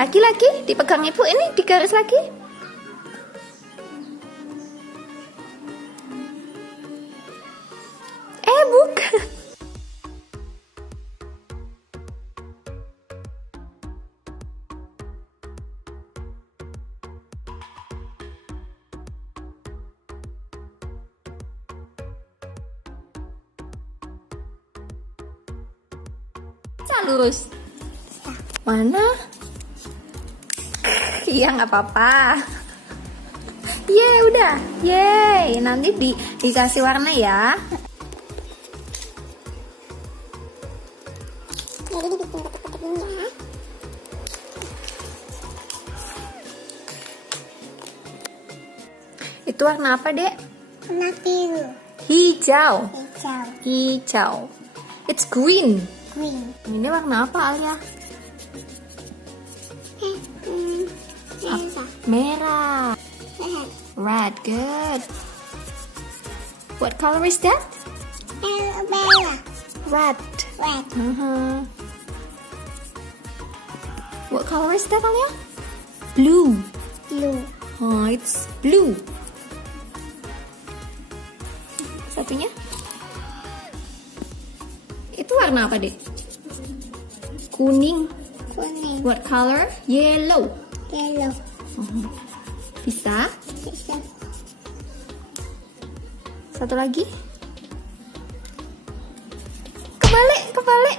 Laki-laki, dipegang ibu ini, digaris lagi. Bukan. Lurus. Mana? Iya, nggak apa-apa. Udah. Yeay, nanti dikasih warna ya. Jadi dibikin kotak-kotak ini ya. Itu warna apa, Dek? Warna biru. Hijau. Hijau. Hijau. It's green. Green. Ini warna apa, Alia? Merah. Merah. Red. Good. What color is that? Merah. Red. Red. What color is that, Alia? Blue. Blue. Oh, it's blue. Satunya? Itu warna apa, Dek? Kuning. Kuning. What color? Yellow. Yellow. Bisa? Bisa. Satu lagi. Kebalik, kebalik.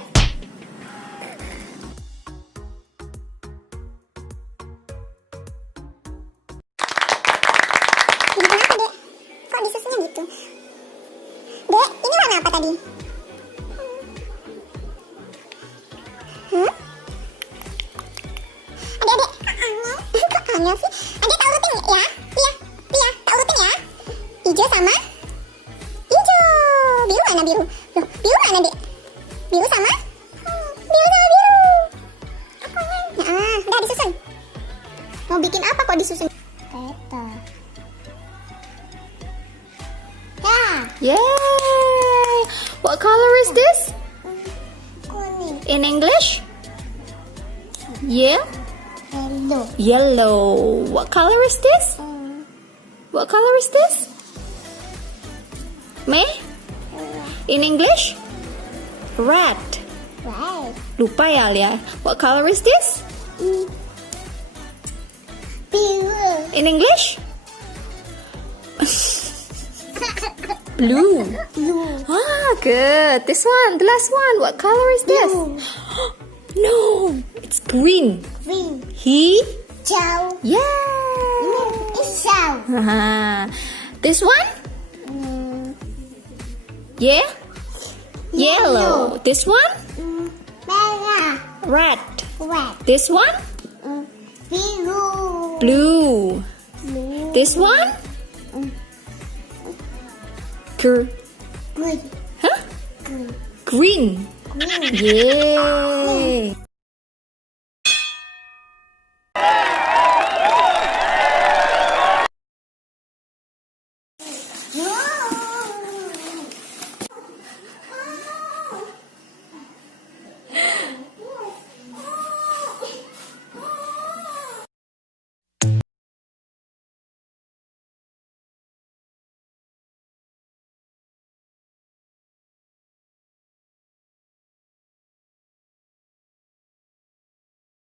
Ini kenapa, Dek? Kok disusunnya gitu? Dek, ini warna apa tadi? Adik-adik, kok aneh sih? Adik tak urutin ya? Iya, tak urutin ya? Hijau sama hijau. Biru mana biru? Loh, biru mana, Dek? Biru sama? Biru sama biru. Udah disusun. Mau bikin apa kok disusun? Kereta. Ya. Yay! What color is this? Kuning. In English? Yeah? Yellow. Yellow. What color is this? What color is this? Me? In English? Red. Red. Lupa ya, Alia. What color is this? Biru. In English? Blue. Blue. Good. This one, the last one. What color is this? Blue. No, it's green. Green. Hijau. Hijau. Yeah. Hijau. This one? Yeah. Yellow. This one? Merah. Red. Red. This one? Biru. Blue. Blue. This one? Green. Huh? Green. Green. Green. Yay.